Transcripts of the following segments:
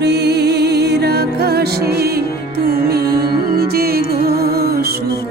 সুরের আকাশে তুমি যে গো সুখ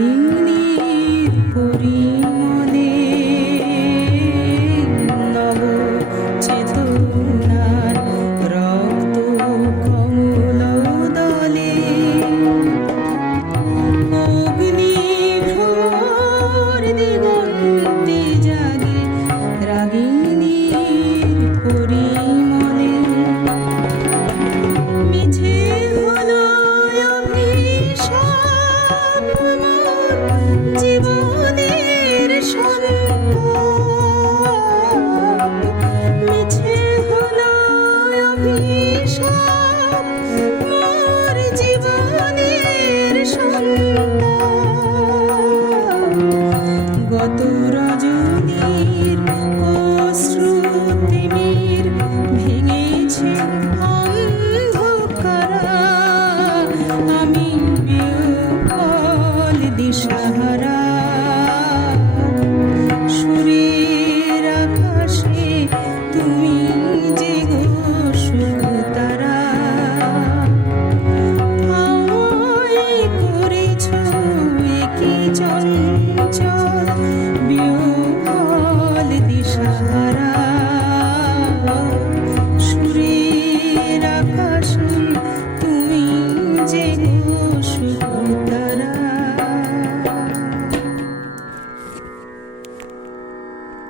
Thank you.